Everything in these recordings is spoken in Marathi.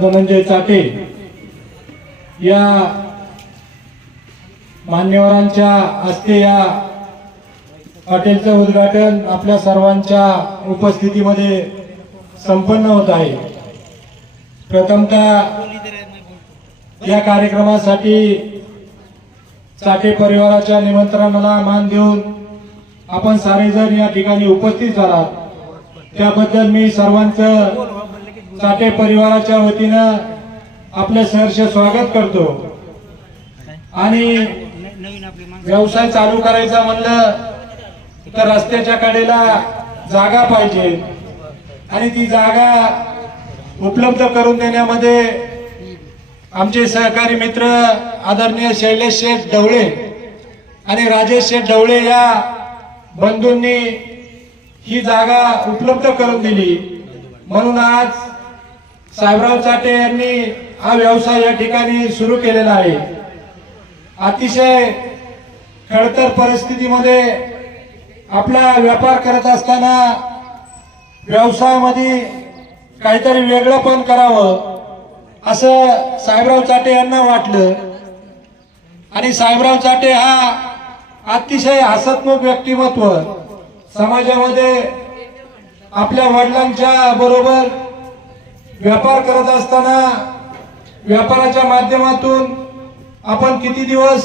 धनंजय म्हणजे चाटे. या मान्यवरांच्या हस्ते या हॉटेलचं उद्घाटन आपल्या सर्वांच्या उपस्थितीमध्ये संपन्न होत आहे. प्रथमतः या कार्यक्रमासाठी चाटे परिवाराच्या निमंत्रणाला मान देऊन आपण सारेजण या ठिकाणी उपस्थित झाला त्याबद्दल मी सर्वांचं साठे परिवाराच्या वतीनं आपलं सहर्ष स्वागत करतो. आणि व्यवसाय चालू करायचा म्हणलं तर रस्त्याच्या कडेला जागा पाहिजे. आणि ती जागा उपलब्ध करून देण्यामध्ये आमचे सहकारी मित्र आदरणीय शैलेश शेठ ढवळे आणि राजेश शेठ ढवळे या बंधूंनी ही जागा उपलब्ध करून दिली. म्हणून आज साहेबराव चाटे यांनी हा व्यवसाय या ठिकाणी सुरू केलेला आहे. अतिशय खडतर परिस्थितीमध्ये आपला व्यापार करत असताना व्यवसायामध्ये काहीतरी वेगळं पण करावं असं साहेबराव चाटे यांना वाटलं. आणि साहेबराव चाटे हा अतिशय हसतमुख व्यक्तिमत्व. समाजामध्ये आपल्या वडिलांच्या बरोबर व्यापार करत असताना व्यापाराच्या माध्यमातून आपण किती दिवस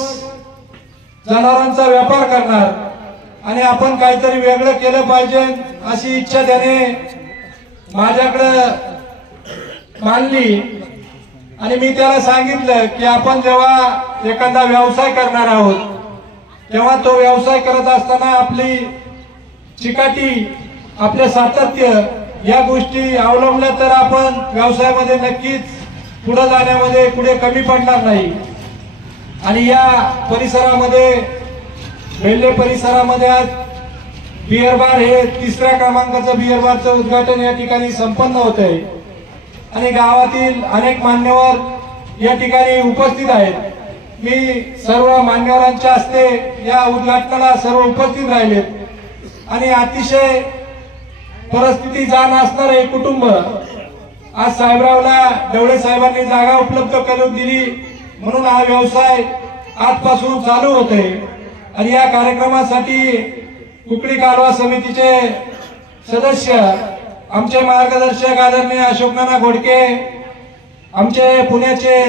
जनावरांचा व्यापार करणार आणि आपण काहीतरी वेगळं केलं पाहिजे अशी इच्छा त्याने माझ्याकडं मानली आणि मी त्याला सांगितलं की आपण जेव्हा एखादा व्यवसाय करणार आहोत तेव्हा तो व्यवसाय करत असताना आपली चिकाटी आपले सातत्य या गोष्टी अवलंबल्या तर आपण व्यवसायामध्ये नक्कीच पुढे जाण्यामध्ये पुढे कमी पडणार नाही. आणि या परिसरामध्ये वेल्हे परिसरामध्ये आज बिअर बार हे तिसऱ्या क्रमांकाचं बिअर बारचं उद्घाटन या ठिकाणी संपन्न होत आहे आणि गावातील अनेक मान्यवर या ठिकाणी उपस्थित आहेत. मी सर्व मान्यवरांच्या हस्ते या उद्घाटनाला सर्व उपस्थित राहिलेत. आणि अतिशय परिस्थिती जाण असणार हे कुटुंब. आज साहेबरावला डवळे साहेबांनी जागा उपलब्ध करून दिली. म्हणून हा व्यवसाय आजपासून चालू होते आणि या कार्यक्रमासाठी कुकडी कालवा समितीचे सदस्य आमचे मार्गदर्शक आदरणीय अशोकनाना घोडके आमचे पुण्याचे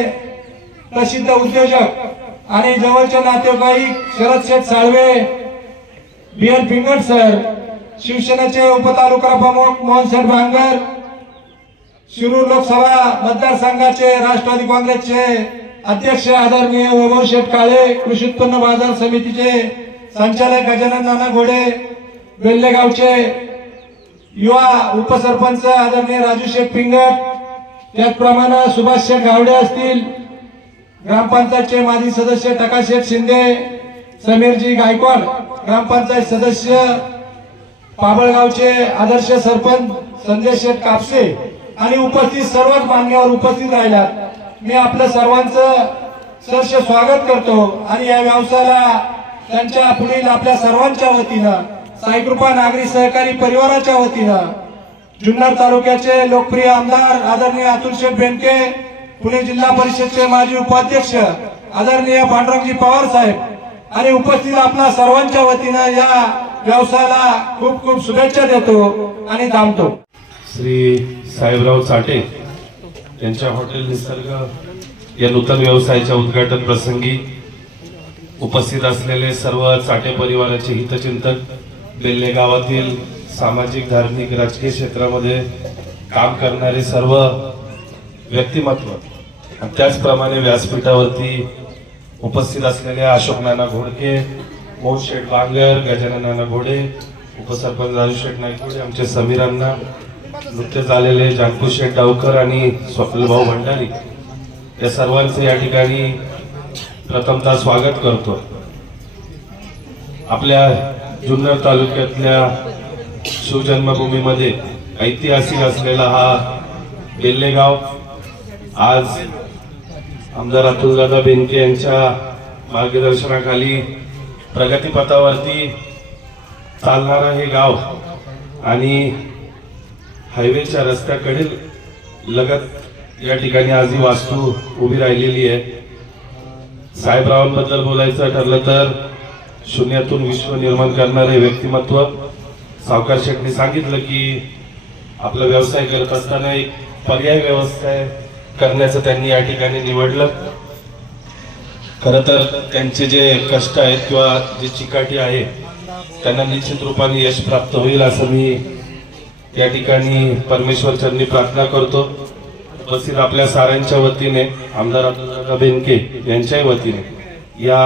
प्रसिद्ध उद्योजक आणि जवळचे नातेवाईक Sharad Sheth Salve B L finger sir शिवसेनेचे उपतालुका प्रमुख मोहन शेठ भांगर शिरूर लोकसभा मतदारसंघाचे राष्ट्रवादी काँग्रेसचे अध्यक्ष आदरणीय वैभव शेठ काळे कृषी उत्पन्न बाजार समितीचे संचालक गजानन नाना घोडे वेल्लेगावचे युवा उपसरपंच आदरणीय राजू शेठ पिंगट त्याचप्रमाणे सुभाष शेठ गावडे असतील ग्रामपंचायतचे माजी सदस्य टकाशेठ शिंदे समीरजी गायकवाड ग्रामपंचायत सदस्य पाबळगावचे आदर्श सरपंच संजय शेठ कापसे आणि उपस्थित सर्वच मान्यवर उपस्थित राहिल्यात. मी आपलं सर्वांचं सहर्ष स्वागत करतो आणि या व्यवसायाला त्यांच्या पुढील आपल्या सर्वांच्या वतीनं साईकृपा नागरी सहकारी परिवाराच्या वतीनं जुन्नर तालुक्याचे लोकप्रिय आमदार आदरणीय अतुलशेठ बेंडके पुणे जिल्हा परिषदचे माजी उपाध्यक्ष आदरणीय पांडुरंगजी पवार साहेब आणि उपस्थित आपल्या सर्वांच्या वतीनं या व्यवसायाला खूप खूप शुभेच्छा देतो आणि थांबतो. श्री साहेबराव चाटे यांच्या हॉटेल निसर्ग या नूतन व्यवसायाच्या उद्घाटन प्रसंगी उपस्थित असलेले सर्व चाटे परिवाराचे हितचिंतक बेल्ले गावातील सामाजिक धार्मिक राजकीय क्षेत्रामध्ये काम करणारे सर्व व्यक्तिमत्व त्याचप्रमाणे व्यासपीठावरती उपस्थित असलेले अशोक नाना घोडके मोहन शेठ बांगर गजानन नाना घोडे उपसरपंच राजू शेठ नायकोडे आमचे समीरांना नुकतेच आलेले जानकू शेठ डावकर आणि स्वप्नभाऊ भंडारी. या सर्वांचे या ठिकाणी प्रथमतः स्वागत करतो. आपल्या जुन्नर तालुक्यातल्या शिवजन्मभूमीमध्ये ऐतिहासिक असलेला हा बेल्लेगाव आज आमदार अतुलदादा बेनके यांच्या मार्गदर्शनाखाली प्रगतीपथावरती चालणारं हे गाव आणि हायवेच्या रस्त्याकडील लगत या ठिकाणी आज ही वास्तू उभी राहिलेली आहे. साहेबरावांबद्दल बोलायचं ठरलं तर शून्यातून विश्व निर्माण करणारे व्यक्तिमत्व सावकार शेठने सांगितलं की आपला व्यवसाय करत असताना एक पर्याय व्यवसाय करण्याचं त्यांनी या ठिकाणी निवडलं. खरं तर त्यांचे जे कष्ट आहेत किंवा जे चिकाटी आहे त्यांना निश्चित रूपाने यश प्राप्त होईल असं मी या ठिकाणी परमेश्वर चरणी प्रार्थना करतो. उपस्थित आपल्या साऱ्यांच्या वतीने आमदार अब्दुल बेनके यांच्याही वतीने या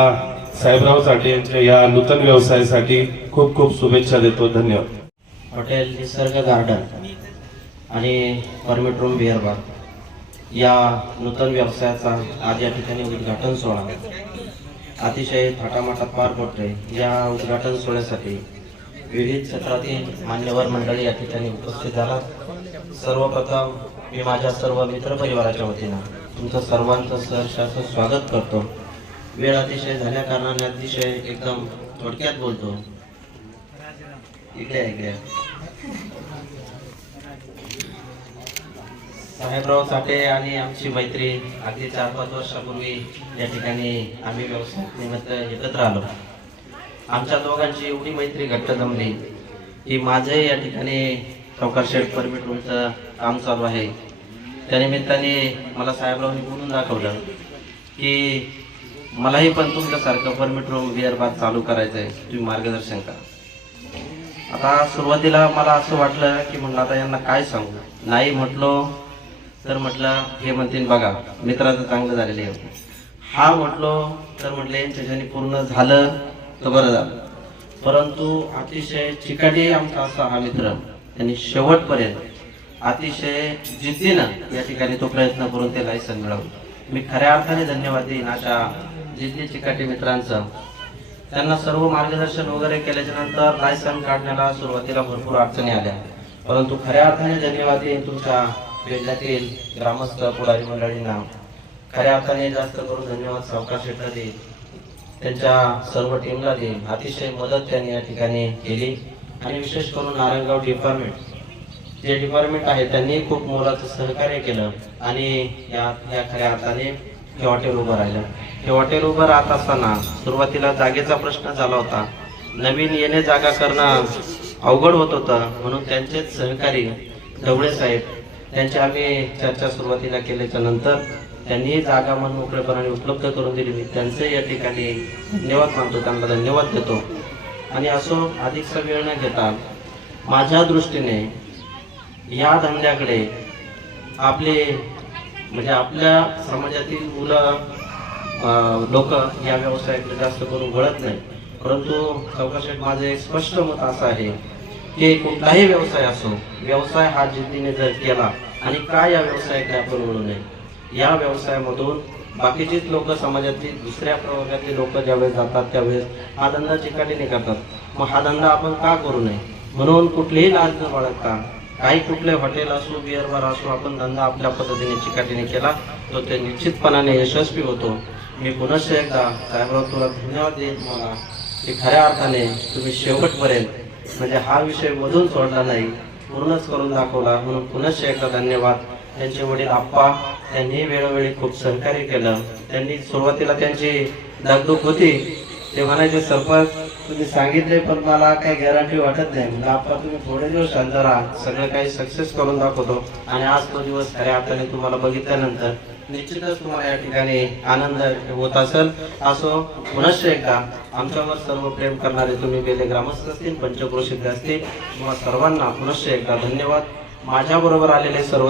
साहेबराव साठे यांच्या या नूतन व्यवसायासाठी खूप खूप शुभेच्छा देतो. धन्यवाद. हॉटेल निसर्ग गार्डन आणि परमिट रूम बिअर बार. या नूतन व्यवसायाचा आज या ठिकाणी उद्घाटन सोहळा. अतिशय थाटामाटात पार पडतोय. या उद्घाटन सोहळ्यासाठी विविध क्षेत्रातील मान्यवर मंडळी या ठिकाणी उपस्थित झाला सर्वप्रथम मी माझ्या सर्व मित्रपरिवाराच्या वतीनं तुमचं सर्वांचं सहर्ष असं स्वागत करतो. वेळ अतिशय झाल्या कारणाने अतिशय एकदम थोडक्यात बोलतो. इकडे आहे, इकडे साहेबराव साठे आणि आमची मैत्री अगदी चार पाच वर्षापूर्वी या ठिकाणी आम्ही व्यवसाय निमित्त एकत्र आलो. आमच्या दोघांची एवढी मैत्री घट्ट जमली की माझंही या ठिकाणी सावकार शेड परमिट रूमचं काम चालू आहे. त्यानिमित्ताने मला साहेबरावनी बोलून दाखवलं की मलाही पण तुमच्यासारखं परमिट रूम बिअर बार चालू करायचं आहे तुम्ही मार्गदर्शन करा. आता सुरुवातीला मला असं वाटलं की म्हणलं आता यांना काय सांगू? नाही म्हटलो तर म्हटलं हे म्हणतील बघा मित्राचं चांगलं झालेलं आहे. हा म्हटलो तर म्हटले त्याच्याने पूर्ण झालं तर बरं झालं. परंतु अतिशय चिकाटी आमचा असा हा मित्र त्यांनी शेवटपर्यंत अतिशय जिद्दीनं या ठिकाणी तो प्रयत्न करून ते लायसन मिळवलं. मी खऱ्या अर्थाने धन्यवाद देईन अशा जिद्दी चिकाटी मित्रांचं. त्यांना सर्व मार्गदर्शन वगैरे केल्याच्यानंतर लायसन काढण्याला सुरुवातीला भरपूर अडचणी आल्या. परंतु खऱ्या अर्थाने धन्यवाद देईन तुमच्या जिल्ह्यातील ग्रामस्थ पुढारी मंडळींना खऱ्या अर्थाने जास्त करून धन्यवाद सावकार शेटला देईल त्यांच्या सर्व टीमला देईल अतिशय मदत त्यांनी या ठिकाणी केली. आणि विशेष करून नारायणगाव डिपार्टमेंट जे डिपार्टमेंट आहे त्यांनी खूप मोलाचं सहकार्य केलं आणि या या खऱ्या अर्थाने हे हॉटेल उभं राहिलं. हे हॉटेल उभं राहत असताना सुरुवातीला जागेचा प्रश्न झाला होता. नवीन येणे जागा करणं अवघड होत होतं म्हणून त्यांचेच सहकारी ढवळे साहेब त्यांची आम्ही चर्चा सुरुवातीला केल्याच्यानंतर त्यांनी जागा मन मोकळेपणाने उपलब्ध करून दिली. मी त्यांचे या ठिकाणी धन्यवाद मानतो त्यांना धन्यवाद देतो. आणि असो अधिकचा वेळ न घेता माझ्या दृष्टीने या धंद्याकडे आपले म्हणजे आपल्या समाजातील मुलं लोक या व्यवसायाकडे जास्त करून वळत नाही परंतु चौकशात माझं एक स्पष्ट मत असं आहे की कुठलाही व्यवसाय असो व्यवसाय हा जिद्दीने जर केला आणि का या व्यवसायाकडे आपण म्हणू नये. या व्यवसायामधून बाकीचीच लोक समाजातील दुसऱ्या प्रवर्गातले लोक ज्यावेळेस जातात त्यावेळेस हा धंदा चिकाटीने करतात. मग हा धंदा आपण का करू नये? म्हणून कुठलीही लाज न बाळगता काही कुठले हॉटेल असो बिअर बार असो आपण धंदा आपल्या पद्धतीने चिकाटीने केला तर ते निश्चितपणाने यशस्वी होतो. मी पुनश्च एकदा साहेबराव तुला धन्यवाद देईन मला की खऱ्या अर्थाने तुम्ही शेवटपर्यंत म्हणजे हा विषय मधून सोडला नाही पूर्णच करून दाखवला. म्हणून पुनश्च एकदा धन्यवाद. त्यांचे वडील आप्पा त्यांनी वेळोवेळी खूप सहकार्य केलं. त्यांनी सुरुवातीला त्यांची दगदूक होती. ते म्हणायचे सरपंच तुम्ही सांगितले पण मला काही गॅरंटी वाटत नाही. म्हणजे आप्पा तुम्ही थोडे दिवस शांत राहा. सगळं काही सक्सेस करून दाखवतो. आणि आज तो दिवस खऱ्या हाताने तुम्हाला बघितल्यानंतर निश्चितच तुम्हाला या ठिकाणी आनंद होत असेल. असो पुनश्च एकदा आमच्यावर सर्व प्रेम करणारे तुम्ही गेले ग्रामस्थ असतील पंचक्रोशीतले असतील तुम्हाला सर्वांना पुनश्च एकदा धन्यवाद. माझ्या बरोबर आलेले सर्व